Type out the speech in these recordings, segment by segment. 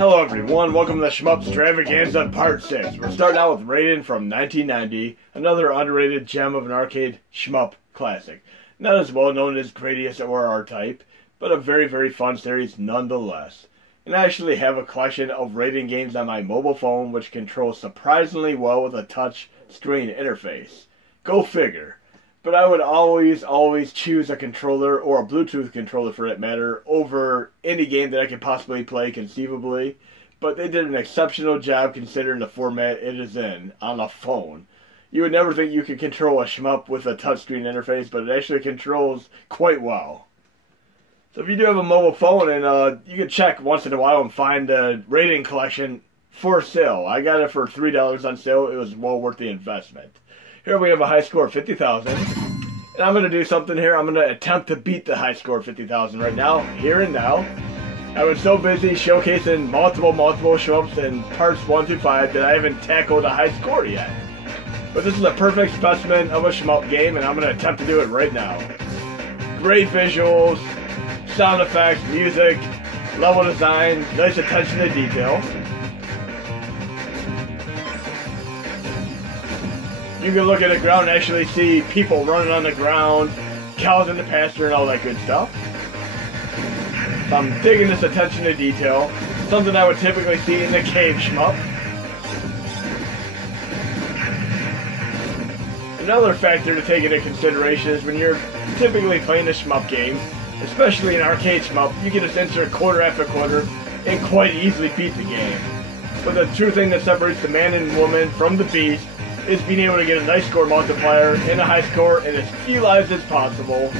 Hello everyone, welcome to the SHMUP Stravaganza Part 6. We're starting out with Raiden from 1990, another underrated gem of an arcade SHMUP classic. Not as well known as Gradius or R-Type, but a very fun series nonetheless. And I actually have a collection of Raiden games on my mobile phone which controls surprisingly well with a touch screen interface. Go figure. But I would always choose a controller, or a Bluetooth controller for that matter, over any game that I could possibly play conceivably. But they did an exceptional job considering the format it is in, on a phone. You would never think you could control a SHMUP with a touchscreen interface, but it actually controls quite well. So if you do have a mobile phone, and you can check once in a while and find the Raiden collection for sale. I got it for $3 on sale. It was well worth the investment. Here we have a high score of 50,000, and I'm going to do something here. I'm going to attempt to beat the high score of 50,000 right now, here and now. I was so busy showcasing multiple SHMUPs in parts 1 through 5 that I haven't tackled a high score yet. But this is a perfect specimen of a SHMUP game, and I'm going to attempt to do it right now. Great visuals, sound effects, music, level design, nice attention to detail. You can look at the ground and actually see people running on the ground, cows in the pasture, and all that good stuff. So I'm digging this attention to detail, something I would typically see in the cave SHMUP. Another factor to take into consideration is when you're typically playing a SHMUP game, especially an arcade SHMUP, you can just insert quarter after quarter and quite easily beat the game. But the true thing that separates the man and woman from the beast is being able to get a nice score multiplier and a high score in as few lives as possible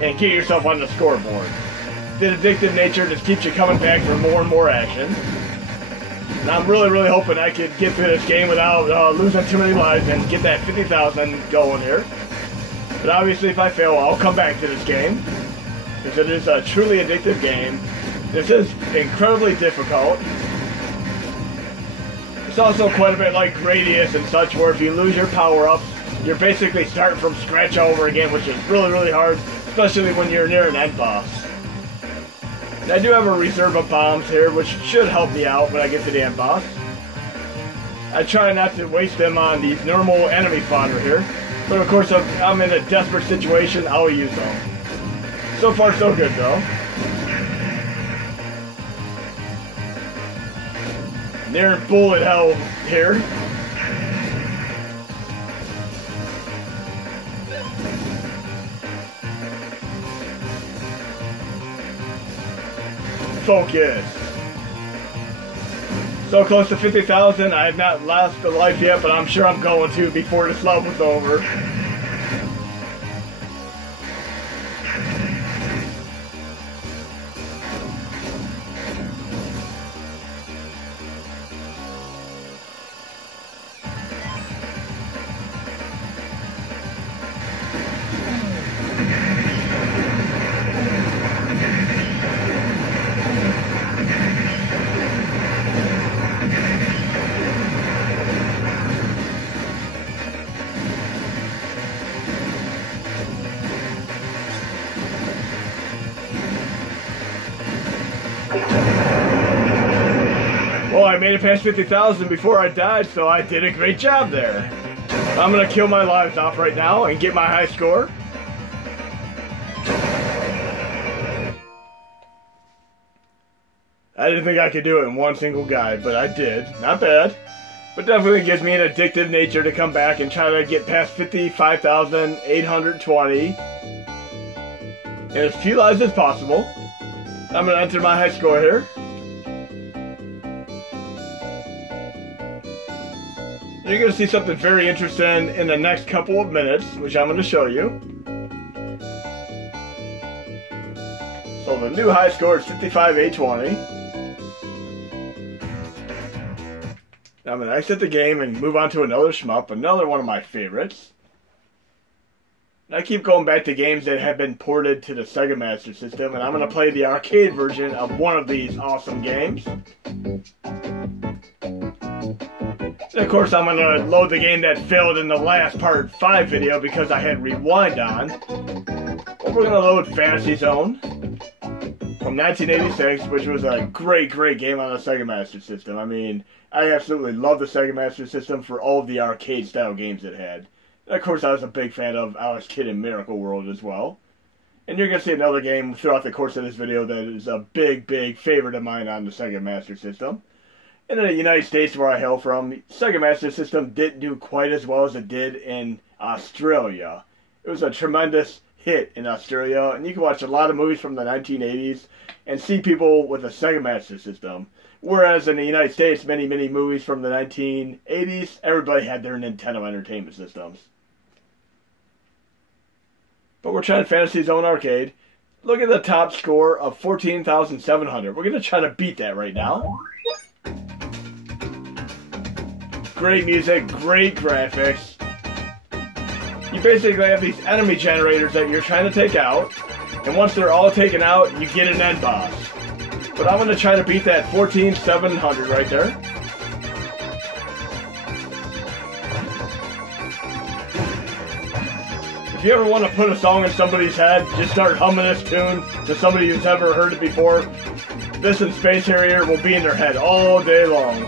and get yourself on the scoreboard. The addictive nature just keeps you coming back for more and more action. And I'm really hoping I could get through this game without losing too many lives and get that 50,000 going here. But obviously if I fail, I'll come back to this game, because it is a truly addictive game. This is incredibly difficult. It's also quite a bit like Gradius and such, where if you lose your power-ups, you're basically starting from scratch all over again, which is really hard, especially when you're near an end boss. And I do have a reserve of bombs here, which should help me out when I get to the end boss. I try not to waste them on these normal enemy fodder here, but of course if I'm in a desperate situation, I'll use them. So far so good though. Near bullet hell here. Focus. So close to 50,000. I have not lost a life yet, but I'm sure I'm going to before this level's over. Well, I made it past 50,000 before I died, so I did a great job there. I'm gonna kill my lives off right now and get my high score. I didn't think I could do it in one single guy, but I did. Not bad. But definitely gives me an addictive nature to come back and try to get past 55,820. And as few lives as possible. I'm gonna enter my high score here. You're going to see something very interesting in the next couple of minutes, which I'm going to show you. So the new high score is 55,820. Now I'm going to exit the game and move on to another SHMUP, another one of my favorites. And I keep going back to games that have been ported to the Sega Master System, and I'm going to play the arcade version of one of these awesome games. And of course I'm going to load the game that failed in the last part 5 video because I had rewind on. But we're going to load Fantasy Zone. from 1986, which was a great game on the Sega Master System. I mean, I absolutely love the Sega Master System for all of the arcade-style games it had. And of course, I was a big fan of Alex Kidd in Miracle World as well. And you're going to see another game throughout the course of this video that is a big favorite of mine on the Sega Master System. In the United States, where I hail from, Sega Master System didn't do quite as well as it did in Australia. It was a tremendous hit in Australia, and you can watch a lot of movies from the 1980s and see people with a Sega Master System. Whereas in the United States, many movies from the 1980s, everybody had their Nintendo Entertainment Systems. But we're trying Fantasy Zone Arcade. Look at the top score of 14,700. We're going to try to beat that right now. Great music, great graphics. You basically have these enemy generators that you're trying to take out. And once they're all taken out, you get an end boss. But I'm going to try to beat that 14,700 right there. If you ever want to put a song in somebody's head, just start humming this tune to somebody who's ever heard it before. This and Space Harrier will be in their head all day long.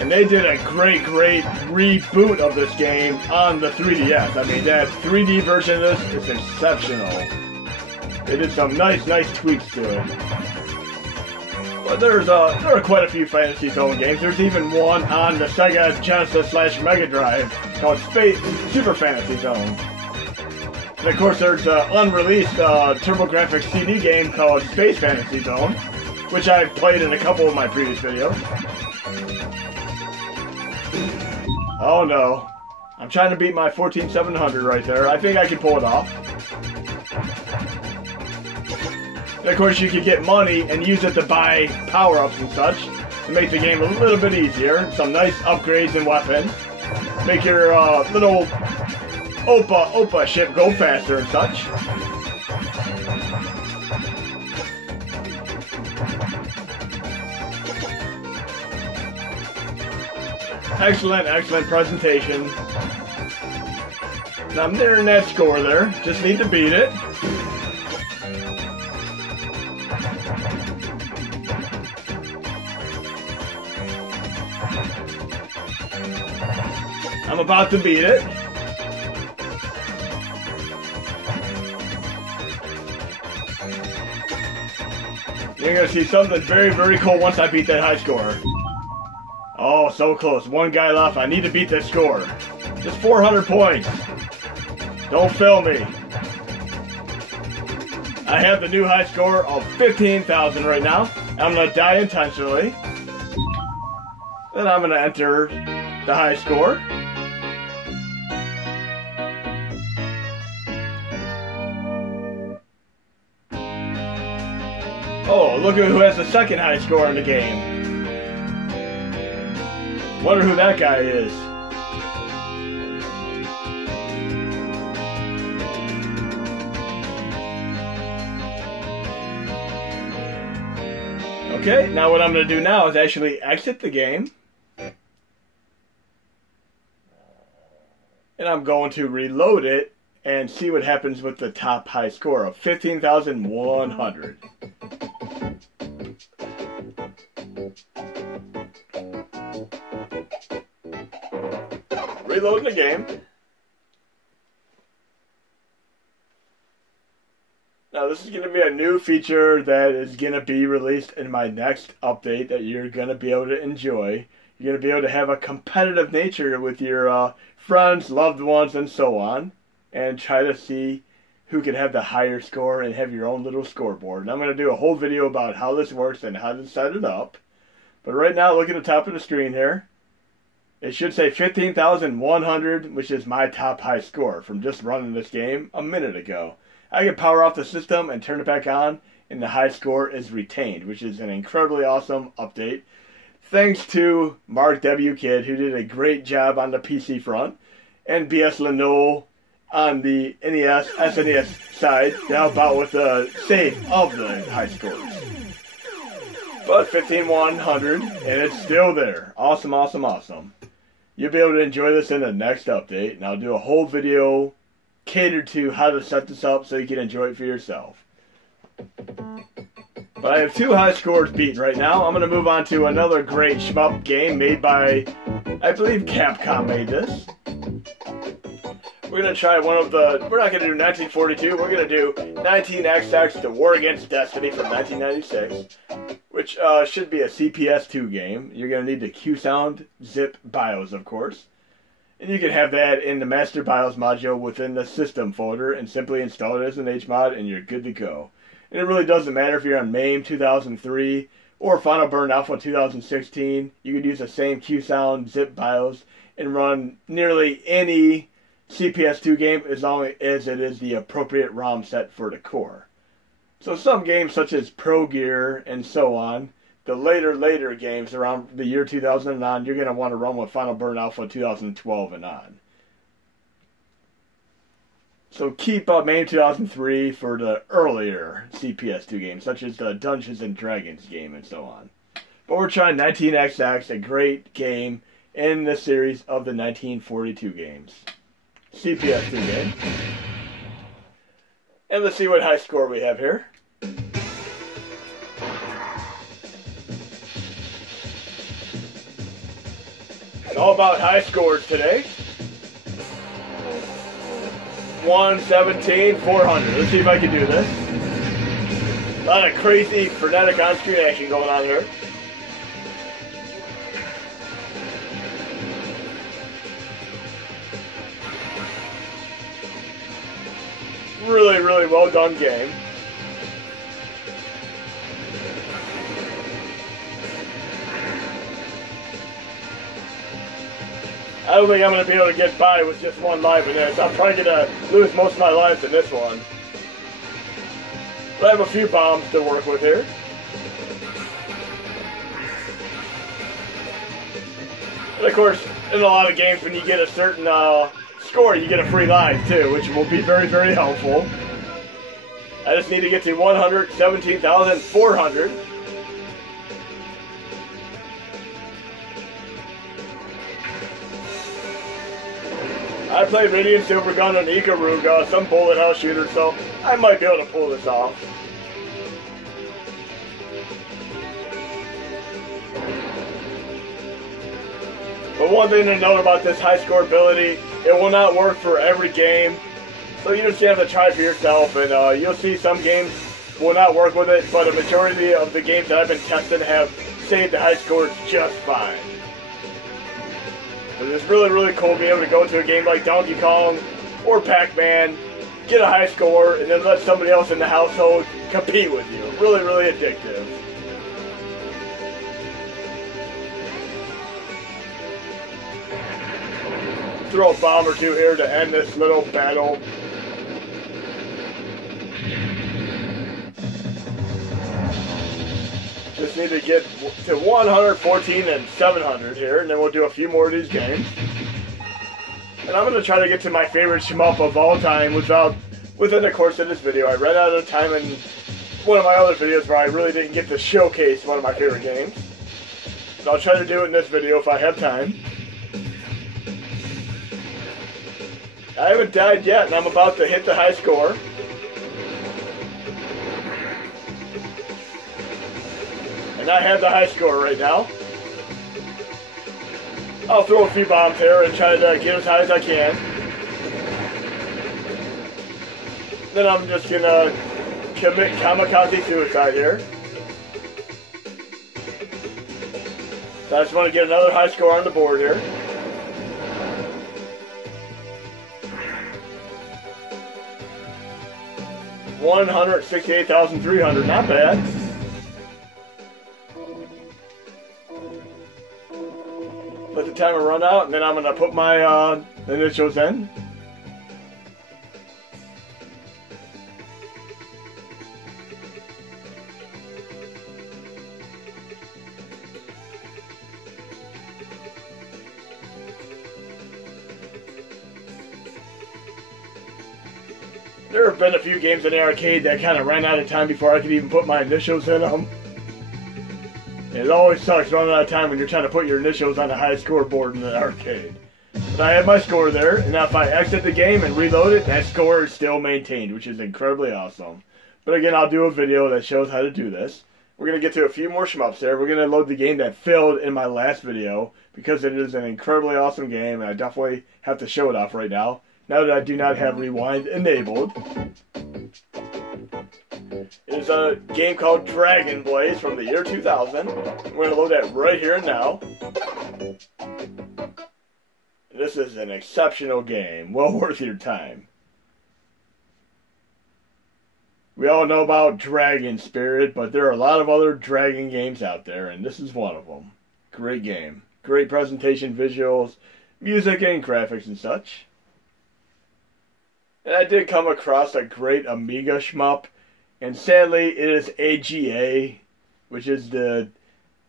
And they did a great reboot of this game on the 3DS. I mean, that 3D version of this is exceptional. They did some nice tweaks to it. But there are quite a few Fantasy Zone games. There's even one on the Sega Genesis / Mega Drive called Super Fantasy Zone. And of course there's an unreleased TurboGrafx CD game called Space Fantasy Zone, which I've played in a couple of my previous videos. Oh no. I'm trying to beat my 14,700 right there. I think I can pull it off. And of course you can get money and use it to buy power-ups and such to make the game a little bit easier. Some nice upgrades and weapons. Make your little Opa ship go faster and such. Excellent presentation. And I'm nearing that score there. Just need to beat it. I'm about to beat it. You're going to see something very cool once I beat that high score. Oh, so close. One guy left. I need to beat that score. Just 400 points. Don't fail me. I have the new high score of 15,000 right now. I'm going to die intentionally. Then I'm going to enter the high score. Oh, look at who has the second high score in the game. Wonder who that guy is. Okay, now what I'm going to do now is actually exit the game. And I'm going to reload it and see what happens with the top high score of 15,100. Reloading the game. Now this is going to be a new feature that is going to be released in my next update that you're going to be able to enjoy. You're going to be able to have a competitive nature with your friends, loved ones, and so on. And try to see who can have the higher score and have your own little scoreboard. And I'm going to do a whole video about how this works and how to set it up. But right now, look at the top of the screen here. It should say 15,100, which is my top high score from just running this game a minute ago. I can power off the system and turn it back on, and the high score is retained, which is an incredibly awesome update. Thanks to Mark W. Kidd, who did a great job on the PC front, and B.S. Lenoble on the NES, SNES side to help out with the save of the high scores. But 15,100, and it's still there. Awesome. You'll be able to enjoy this in the next update, and I'll do a whole video catered to how to set this up so you can enjoy it for yourself. But I have 2 high scores beaten right now. I'm going to move on to another great shmup game made by, I believe Capcom made this. We're going to try one of the, we're not going to do 1942, we're going to do 19XX, The War Against Destiny from 1996, which should be a CPS2 game. You're going to need the Q-Sound zip BIOS, of course. And you can have that in the Master BIOS module within the System folder and simply install it as an HMod and you're good to go. And it really doesn't matter if you're on MAME 2003 or Final Burn Alpha 2016. You could use the same Q-Sound zip BIOS and run nearly any CPS2 game as long as it is the appropriate ROM set for the core. So some games such as Pro Gear and so on, the later games around the year 2000 and on, you're going to want to run with Final Burn Alpha 2012 and on. So keep MAME 2003 for the earlier CPS2 games, such as the Dungeons and Dragons game and so on. But we're trying 19XX, a great game in the series of the 1942 games. CPS2 game. And let's see what high score we have here. It's all about high scores today. 117, 400. Let's see if I can do this. A lot of crazy, frenetic on-screen action going on here. Really, really well done game. I don't think I'm going to be able to get by with just 1 life in this. I'm probably going to lose most of my lives in this one. But I have a few bombs to work with here. And of course, in a lot of games, when you get a certain score, you get a free life too, which will be very, very helpful. I just need to get to 117,400. I played Radiant Silvergun and Ikaruga, some bullet hell shooter, so I might be able to pull this off. But one thing to note about this high score ability, it will not work for every game. So you just have to try for yourself, and you'll see some games will not work with it, but a majority of the games that I've been testing have saved the high scores just fine. But it's really, really cool being able to go to a game like Donkey Kong or Pac-Man, get a high score, and then let somebody else in the household compete with you. Really, really addictive. Throw a bomb or two here to end this little battle. Just need to get to 114 and 700 here, and then we'll do a few more of these games. And I'm going to try to get to my favorite shmup of all time within the course of this video. I ran out of time in one of my other videos where I really didn't get to showcase one of my favorite games. But I'll try to do it in this video if I have time. I haven't died yet, and I'm about to hit the high score. And I have the high score right now. I'll throw a few bombs here and try to get as high as I can. Then I'm just gonna commit kamikaze suicide here. So I just want to get another high score on the board here. $168,300, not bad. Let the timer run out, and then I'm going to put my initials in. There have been a few games in the arcade that kind of ran out of time before I could even put my initials in them. It always sucks running out of time when you're trying to put your initials on a high scoreboard in the arcade. But So I have my score there, and now if I exit the game and reload it, that score is still maintained, which is incredibly awesome. But again, I'll do a video that shows how to do this. We're going to get to a few more shmups there. We're going to load the game that failed in my last video, because it is an incredibly awesome game, and I definitely have to show it off right now that I do not have Rewind enabled. It is a game called Dragon Blaze from the year 2000. We're going to load that right here and now. This is an exceptional game, well worth your time. We all know about Dragon Spirit, but there are a lot of other Dragon games out there, and this is one of them. Great game. Great presentation, visuals, music, and graphics and such. And I did come across a great Amiga shmup, and sadly it is AGA, which is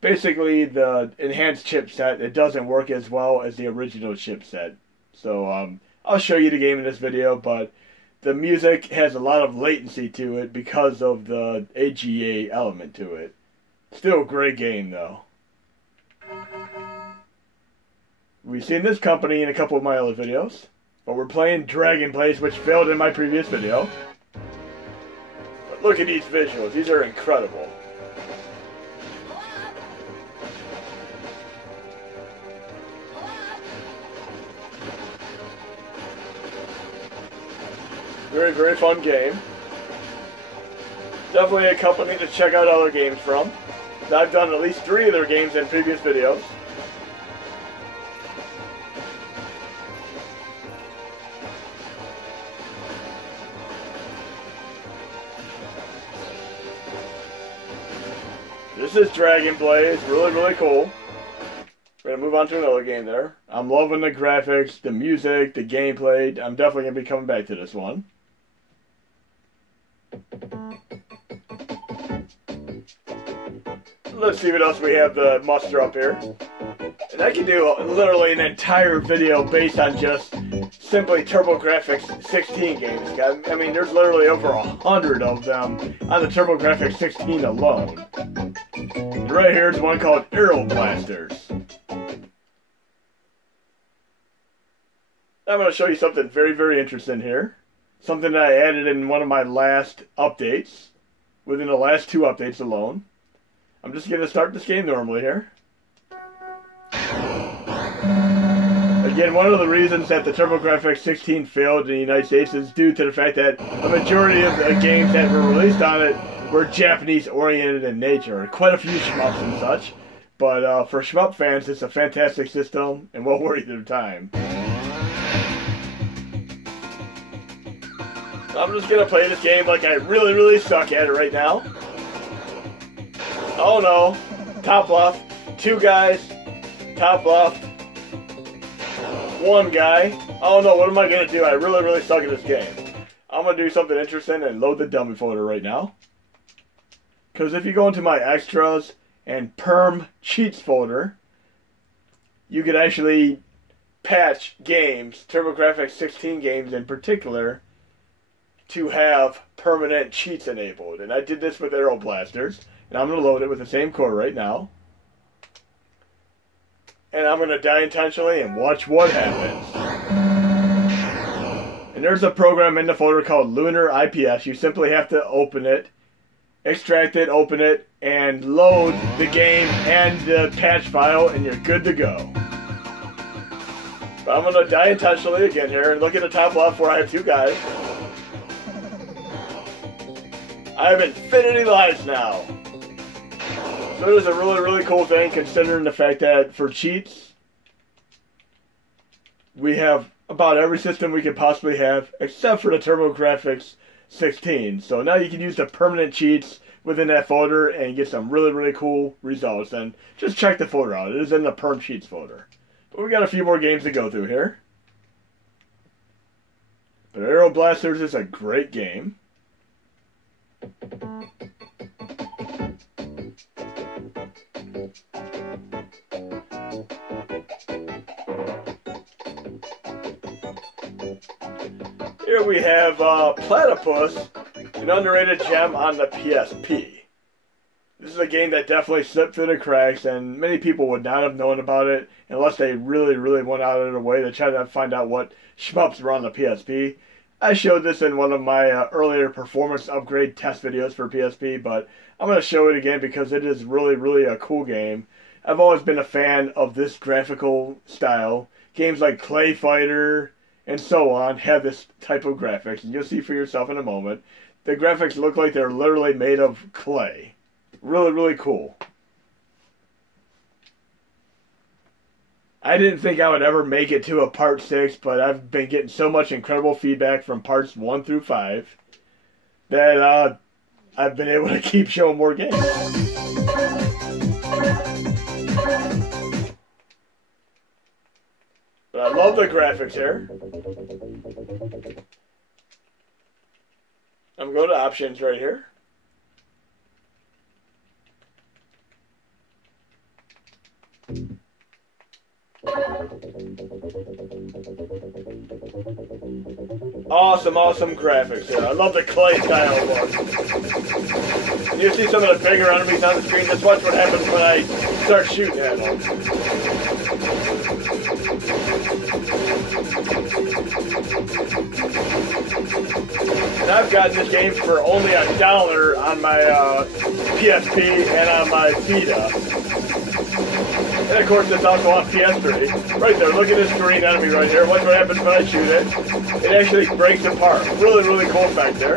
basically the enhanced chipset. It doesn't work as well as the original chipset. So I'll show you the game in this video, but the music has a lot of latency to it because of the AGA element to it. Still a great game though. We've seen this company in a couple of my other videos, but we're playing Dragon Blaze, which failed in my previous video. But look at these visuals, these are incredible. Very, very fun game. Definitely a company to check out other games from. I've done at least 3 of their games in previous videos. This is Dragon Blaze, really, really cool. We're going to move on to another game there. I'm loving the graphics, the music, the gameplay. I'm definitely going to be coming back to this one. Let's see what else we have to muster up here. And I can do literally an entire video based on just simply TurboGrafx 16 games. I mean, there's literally over 100 of them on the TurboGrafx 16 alone. And right here is one called Aero Blasters. I'm going to show you something very, very interesting here. Something that I added in one of my last updates, within the last 2 updates alone. I'm just going to start this game normally here. Again, one of the reasons that the TurboGrafx 16 failed in the United States is due to the fact that a majority of the games that were released on it were Japanese-oriented in nature. Quite a few shmups and such. But for shmup fans, it's a fantastic system and well worth their time. I'm just going to play this game like I really, really suck at it right now. Oh no. Top left. 2 guys. Top left. 1 guy. Oh no, what am I going to do? I really, really suck at this game. I'm going to do something interesting and load the dummy folder right now. Because if you go into my extras and perm cheats folder, you could actually patch games, TurboGrafx 16 games in particular, to have permanent cheats enabled. And I did this with Aero Blasters. And I'm going to load it with the same core right now. And I'm going to die intentionally and watch what happens. And there's a program in the folder called Lunar IPS. You simply have to open it, extract it, open it, and load the game and the patch file, and you're good to go. But I'm going to die intentionally again here, and look at the top left where I have 2 guys. I have infinity lives now. So it is a really, really cool thing, considering the fact that for cheats, we have about every system we could possibly have, except for the TurboGrafx 16. So now you can use the permanent cheats within that folder and get some really, really cool results. And just check the folder out. It is in the perm cheats folder. But we got a few more games to go through here. But Aero Blasters is a great game. Here we have Platypus, an underrated gem on the PSP. This This is a game that definitely slipped through the cracks, and many people would not have known about it unless they really, really went out of their way to try to find out what shmups were on the PSP. I showed this in one of my earlier performance upgrade test videos for PSP, but I'm going to show it again because it is really, really a cool game. I've always been a fan of this graphical style. Games like Clay Fighter and so on have this type of graphics, and you'll see for yourself in a moment. The graphics look like they're literally made of clay. Really, really cool. I didn't think I would ever make it to a part 6, but I've been getting so much incredible feedback from parts 1 through 5 that I've been able to keep showing more games. But I love the graphics here. I'm going to options right here. Awesome, awesome graphics here. I love the clay style look. You see some of the bigger enemies on the screen. Just watch what happens when I start shooting at them. And I've gotten this game for only $1 on my PSP and on my Vita. And of course, it's also on PS3. Right there, look at this green enemy right here. Watch what happens when I shoot it. It actually breaks apart. Really, really cool effect there.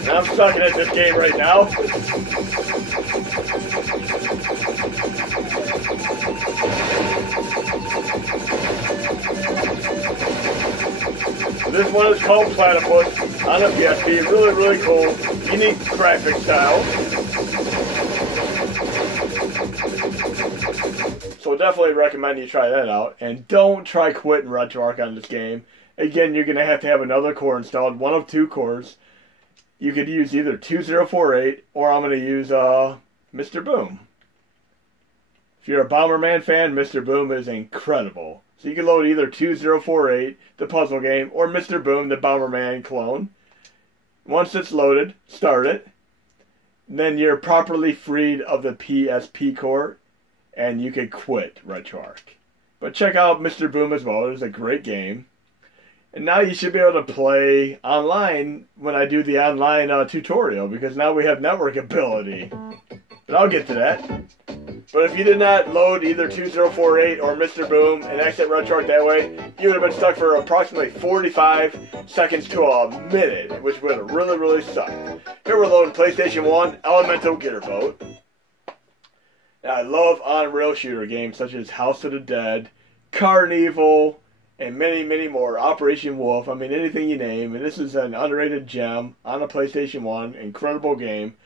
And I'm sucking at this game right now. This one is called Platypus on a PSP. Really, really cool. Unique graphic style. So definitely recommend you try that out. And don't try quitting RetroArch on this game. Again, you're going to have another core installed. One of 2 cores. You could use either 2048 or I'm going to use Mr. Boom. If you're a Bomberman fan, Mr. Boom is incredible. So you can load either 2048, the puzzle game, or Mr. Boom, the Bomberman clone. Once it's loaded, start it. Then you're properly freed of the PSP core, and you can quit RetroArch. But check out Mr. Boom as well. It is a great game. And now you should be able to play online when I do the online tutorial, because now we have network ability. But I'll get to that. But if you did not load either 2048 or Mr. Boom and exit RetroArch that way, you would have been stuck for approximately 45 seconds to a minute, which would have really, really sucked. Here we're loading PlayStation 1 Elemental Gearboat. Now, I love on-rail shooter games such as House of the Dead, Carnival, and many, many more. Operation Wolf, I mean, anything you name. And this is an underrated gem on a PlayStation 1. Incredible game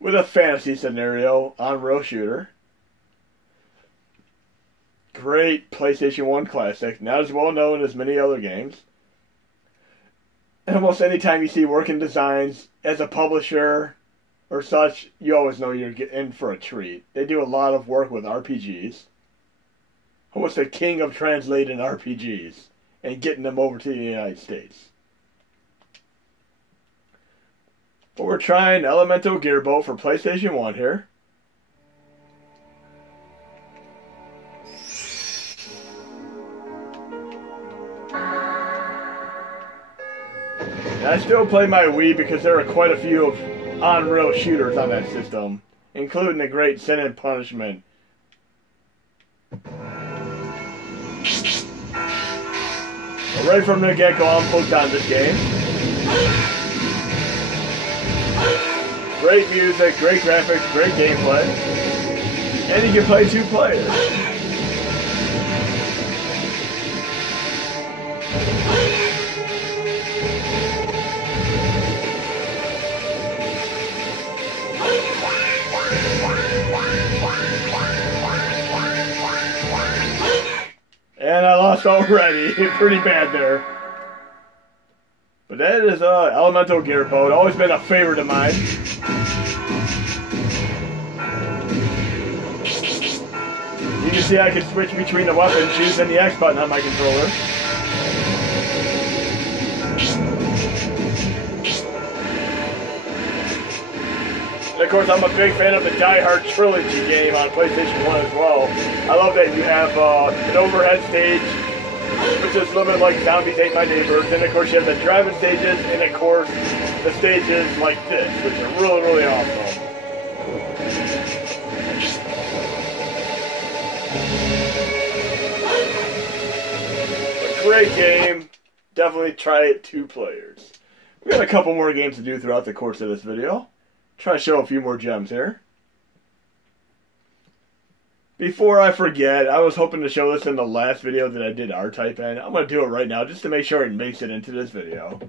with a fantasy scenario on-rail shooter. Great PlayStation 1 classic. Not as well known as many other games. And almost any time you see working designs as a publisher or such, you always know you're in for a treat. They do a lot of work with RPGs. Almost the king of translating RPGs and getting them over to the United States. But we're trying Elemental Gearboat for PlayStation 1 here. And I still play my Wii because there are quite a few of on-rail shooters on that system, including the great Sin and Punishment. Right from the get-go, I'm hooked on this game. Great music, great graphics, great gameplay. And you can play 2 players. And I lost already. Pretty bad there. But that is Elemental Gearboat. Always been a favorite of mine. You can see I can switch between the weapons using the X button on my controller. And of course, I'm a big fan of the Die Hard Trilogy game on PlayStation 1 as well. I love that you have an overhead stage, which is a little bit like Zombies Ate My Neighbors. Then, of course, you have the driving stages, and of course, the stages like this, which are really, really awesome. A great game. Definitely try it 2 players. We got a couple more games to do throughout the course of this video. Try to show a few more gems here. Before I forget, I was hoping to show this in the last video that I did R-Type in. I'm going to do it right now just to make sure it makes it into this video.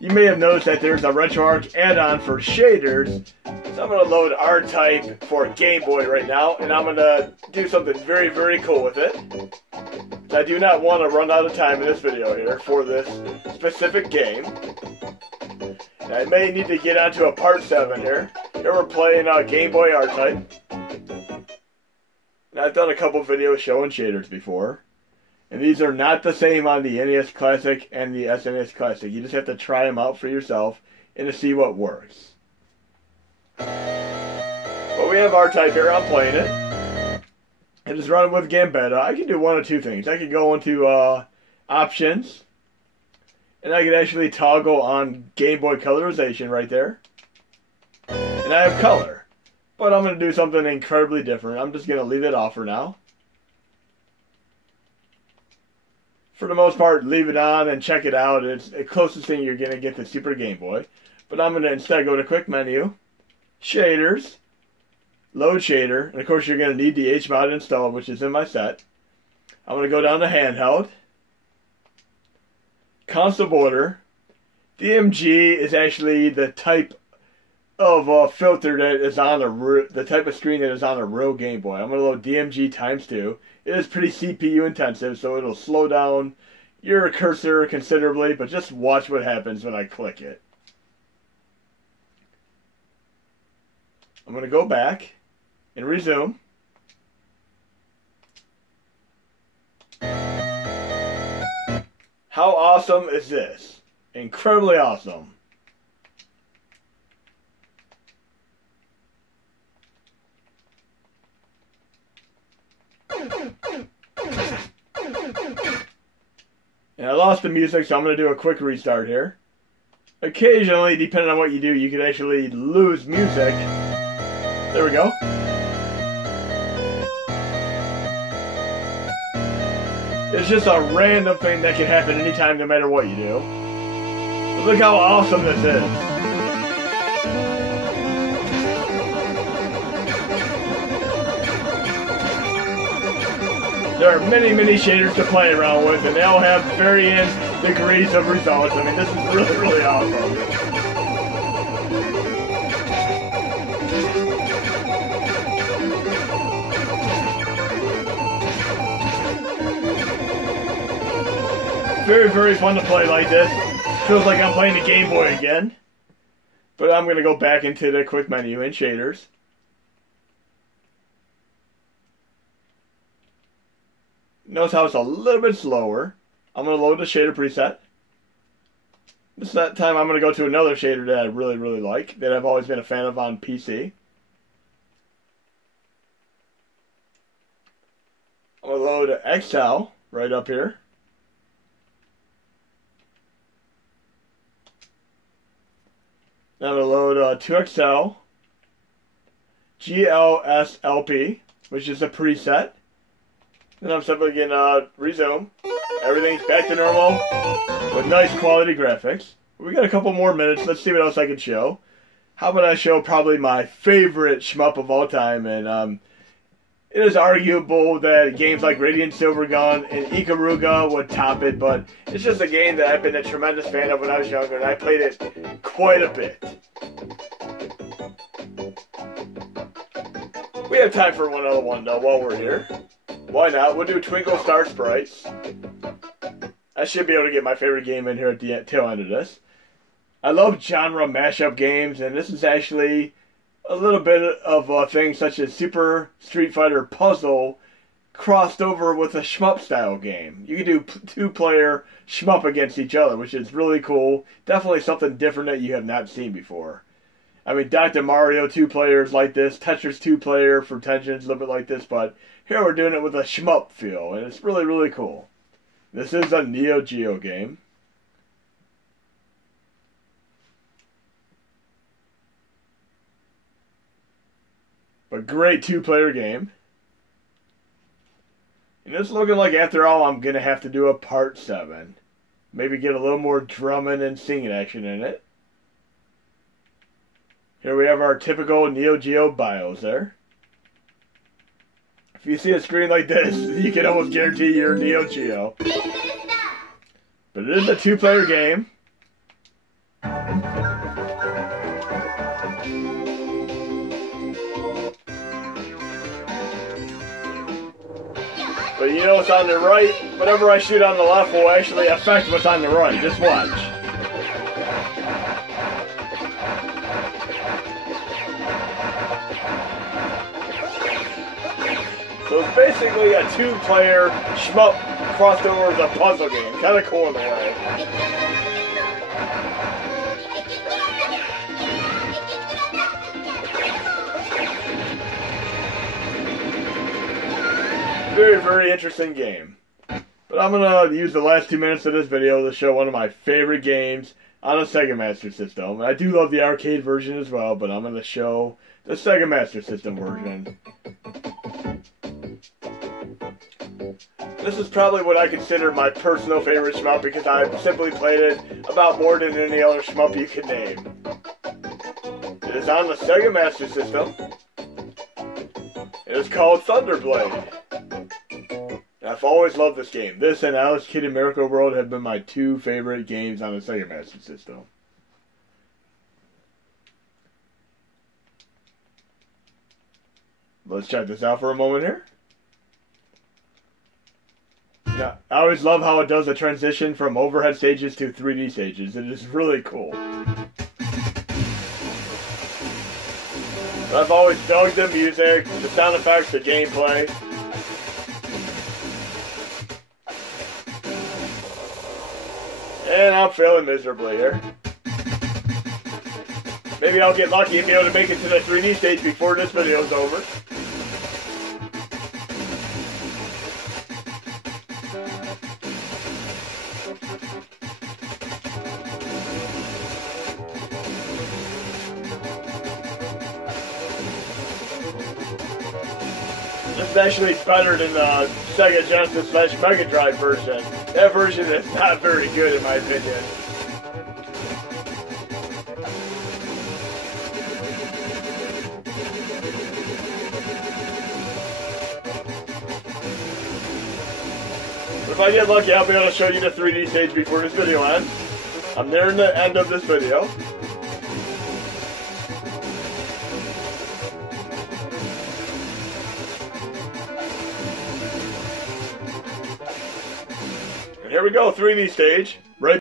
You may have noticed that there's a RetroArch add-on for shaders. So I'm going to load R-Type for Game Boy right now, and I'm going to do something very, very cool with it. I do not want to run out of time in this video here for this specific game. And I may need to get onto a part 7 here. Here we're playing Game Boy R-Type. And I've done a couple videos showing shaders before. And these are not the same on the NES Classic and the SNES Classic. You just have to try them out for yourself and to see what works. But we have R-Type here. I'm playing it. And it's running with Gambetta. I can do one of 2 things. I can go into options. And I can actually toggle on Game Boy colorization right there. And I have color. But I'm going to do something incredibly different. I'm just going to leave it off for now. For the most part, leave it on and check it out. It's the closest thing you're going to get to Super Game Boy. But I'm going to instead go to Quick Menu, Shaders, Load Shader. And of course, you're going to need the HMod installed, which is in my set. I'm going to go down to Handheld. Console border. DMG is actually the type of filter that is on the type of screen that is on a real Game Boy. I'm going to load DMG times 2. It is pretty CPU intensive, so it'll slow down your cursor considerably, but just watch what happens when I click it. I'm going to go back and resume. How awesome is this? Incredibly awesome. And I lost the music, so I'm going to do a quick restart here. Occasionally, depending on what you do, you can actually lose music. There we go. It's just a random thing that can happen anytime, no matter what you do. But look how awesome this is. There are many, many shaders to play around with, and they all have varying degrees of results. I mean, this is really, really awesome. Very, very fun to play like this. Feels like I'm playing the Game Boy again. But I'm going to go back into the quick menu in shaders. Notice how it's a little bit slower. I'm going to load the shader preset. This time I'm going to go to another shader that I really, really like, that I've always been a fan of on PC. I'm going to load XL right up here. Now I'm going to load 2XL, GLSLP, which is a preset. Then I'm simply going to resume. Everything's back to normal with nice quality graphics. We got a couple more minutes. Let's see what else I can show. How about I show probably my favorite shmup of all time? And it is arguable that games like Radiant Silvergun and Ikaruga would top it, but it's just a game that I've been a tremendous fan of when I was younger, and I played it quite a bit. We have time for one other one, though, while we're here. Why not? We'll do Twinkle Star Sprites. I should be able to get my favorite game in here at the tail end of this. I love genre mashup games, and this is actually a little bit of things such as Super Street Fighter Puzzle crossed over with a shmup style game. You can do 2-player shmup against each other, which is really cool. Definitely something different that you have not seen before. I mean, Dr. Mario 2-player is like this, Tetris 2-player for Tensions a little bit like this, but here we're doing it with a shmup feel, and it's really, really cool. This is a Neo Geo game. But great 2-player game. And it's looking like, after all, I'm going to have to do a part 7. Maybe get a little more drumming and singing action in it. Here we have our typical Neo Geo BIOS there. If you see a screen like this, you can almost guarantee you're Neo Geo. But it is a 2-player game. But you know what's on the right? Whatever I shoot on the left will actually affect what's on the right. Just watch. So it's basically a 2-player shmup crossed over with a puzzle game. Kind of cool in a way. Very, very interesting game. But I'm going to use the last 2 minutes of this video to show one of my favorite games on a Sega Master System. I do love the arcade version as well, but I'm going to show the Sega Master System version. This is probably what I consider my personal favorite shmup because I've simply played it about more than any other shmup you could name. It is on the Sega Master System. It is called Thunderblade. I've always loved this game. This and Alice Kid in Miracle World have been my 2 favorite games on the Sega Master System. Let's check this out for a moment here. Now, I always love how it does the transition from overhead stages to 3D stages. It is really cool. I've always dug the music, the sound effects, the gameplay. And I'm failing miserably here. Maybe I'll get lucky and be able to make it to the 3D stage before this video is over. This is actually better than the Sega Genesis / Mega Drive version. That version is not very good in my opinion. But if I get lucky, I'll be able to show you the 3D stage before this video ends. I'm nearing the end of this video. Here we go, 3D stage. Right